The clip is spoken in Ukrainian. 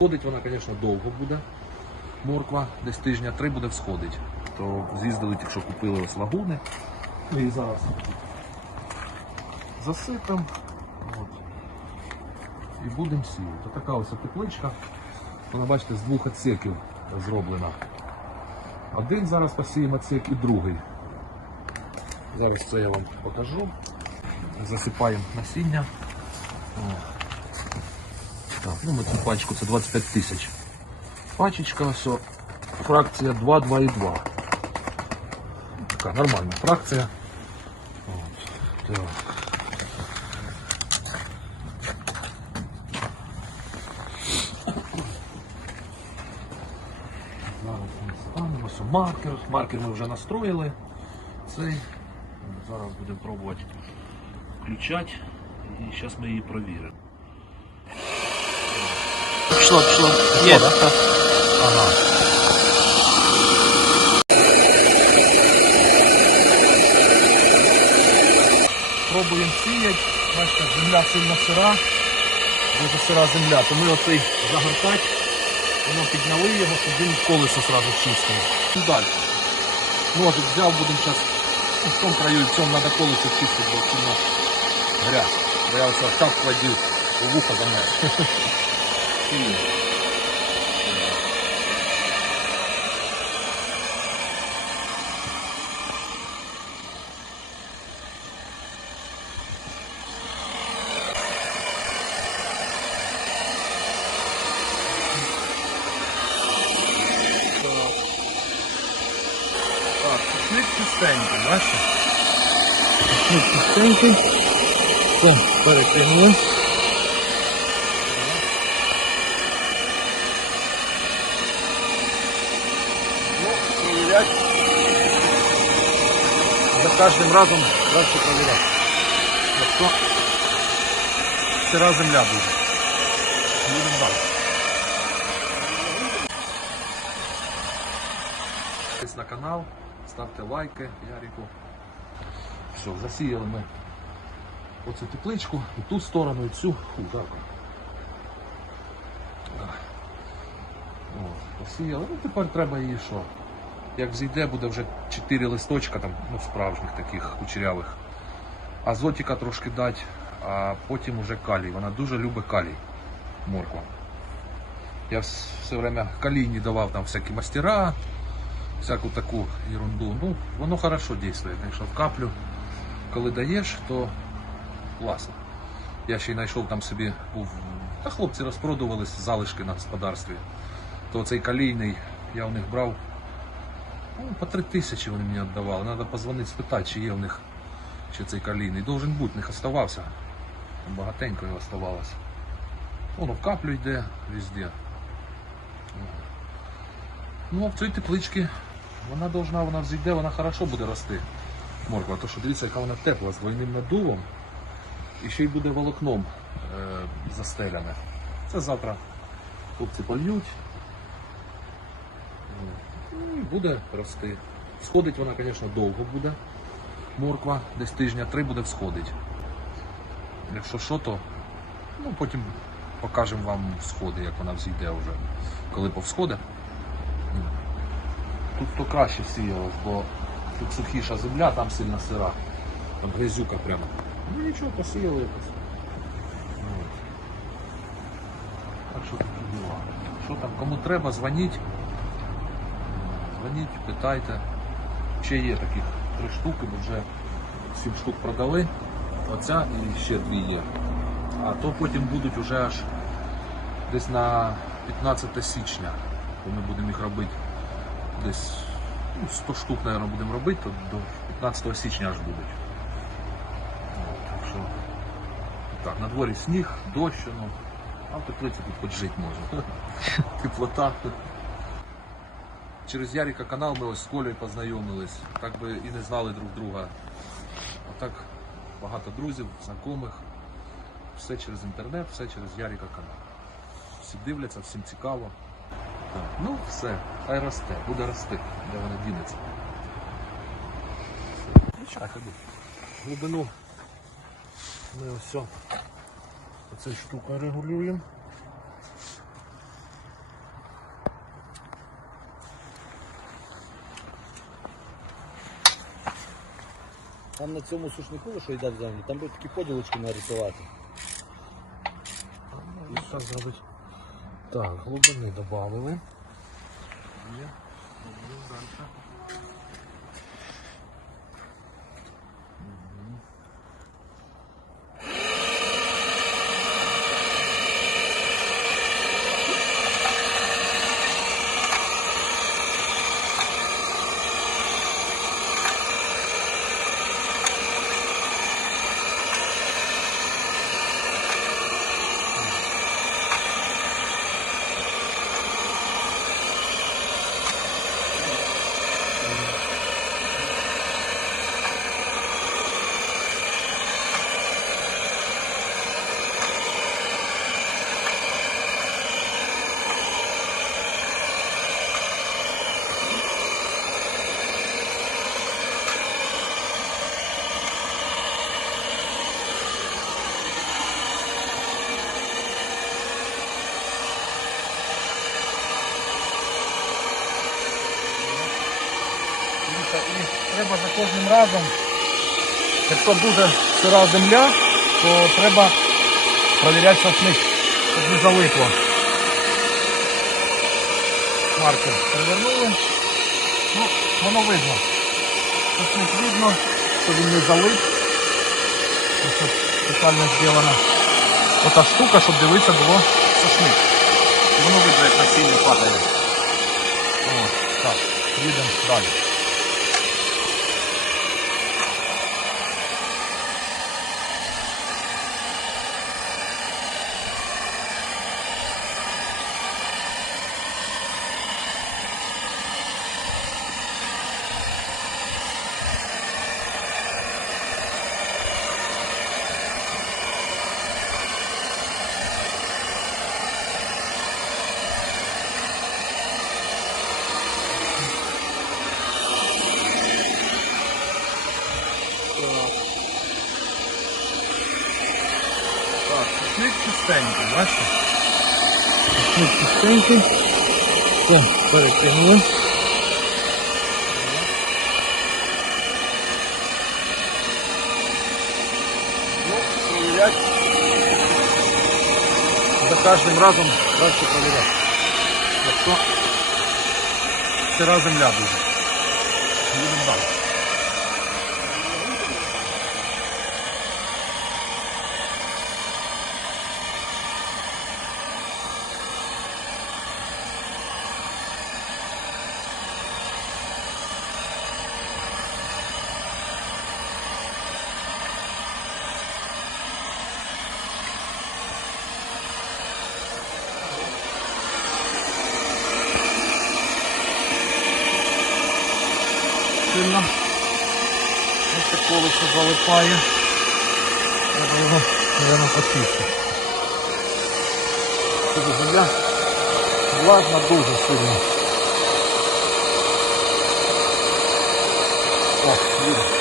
Сходить вона, звісно, довго буде. Морква десь тижня три буде всходить. То з'їздили тільки що купили ось лагуни. Ми її зараз засипемо. От. І будемо сіяти. Така ось тепличка. Вона, бачите, з двох відсеків зроблена. Один зараз посіємо відсек і другий. Зараз це я вам покажу. Засипаємо насіння. Так, ну ми цю пачку, це 25 тисяч. Пачечка, все, фракція 2, 2 і 2. Така нормальна фракція. От, так. Зараз маркер. Маркер ми вже настроїли. Цей. Зараз будемо пробувати включати. І зараз ми її провіримо. Пішло, пішло. Є. Ага. Пробуємо сіяти. Бачите, земля сильно сира. Дуже сира земля. То ми оцей загортать, воно підняли його, щоб він колесо сразу чистив. І далі. Ножик взяв, будемо зараз в тому краю, в цьому треба колесо чистити, бо сильно грязь. Бо я ось так кладів, у вуха замерз. Сильно. Так, пішли чистенько, бачите? Пішли чистенько. Перекинули. Ну, проверять. За каждым разом дальше проверять. Якщо сира земля буде. Будемо далі. Підписуйтесь на канал, ставте лайки Ярику. Все, засіяли ми оцю тепличку, і ту сторону, і цю. О, посіяли. Ну тепер треба її що? Як зійде, буде вже 4 листочка, там, ну, справжніх таких кучерявих. Азотіка трошки дати, а потім уже калій. Вона дуже любить калій, морква. Я все время калійні давав там всякі мастера, всяку таку ерунду. Ну, воно хорошо дійствує. Якщо в каплю, коли даєш, то класно. Я ще й знайшов там собі, був, та хлопці розпродувались залишки на господарстві. То цей калійний я у них брав. Ну, по три тисячі вони мені віддавали. Треба позвонити, спитати, чи є в них ще цей калійний. Должен бути, в них оставався. Багатенько його оставалося. Воно в каплю йде везде. Ну, а в цій тепличці вона должна, вона взійде, вона хорошо буде рости. Морква, то що дивіться, яка вона тепла з двойним надувом. І ще й буде волокном е, застеляне. Це завтра хлопці польють. Буде рости. Сходить вона, звісно, довго буде. Морква, десь тижня три буде всходить. Якщо що, то ну, потім покажемо вам сходи, як вона взійде вже, коли повсходить. Тут то краще сіялось, бо тут сухіша земля, там сильно сира. Там грязюка прямо. Ну нічого, посіяли якось. Так що такі діла. Що там, кому треба, дзвоніть. Дзвоніть, питайте. Ще є таких три штуки, ми вже сім штук продали. Оця і ще дві є. А то потім будуть вже аж десь на 15 січня, бо ми будемо їх робити десь ну, 100 штук, мабуть, будемо робити, то до 15 січня аж будуть. От, так що так, на дворі сніг, дощ, ну, а в теплиці тут хоч жити можна. Теплота. Через Ярика канал ми ось з Колею познайомились, так би і не знали друг друга. А так багато друзів, знайомих. Все через інтернет, все через Ярика канал. Всі дивляться, всім цікаво. Так, ну все, хай росте, буде рости, де вона дінеться. Ну. Глибину ми ось оцею штукою регулюємо. Там на цьому сушнику, що йде в землю, там будуть такі поділочки нарисувати. І так зробити. Так, глибини додали. Дивіться, І треба за кожним разом, якщо дуже сира земля, то треба провіряти шашлик, щоб не залипло. Маркер перевернули. Ну, воно видно. Шашлик видно, що він не залип. Ось спеціально зроблена ота штука, щоб дивитися було шашлик. Воно видно, як насіння падає. О, так, їдемо далі. Так, шашлик бачите? Шашлик чистенький. О, перекинули. Ну. За каждым разом проверять. Якщо сира земля буде. Залипає. Треба його, мабуть, почистити. Це земля влажна дуже сильно. О, їде.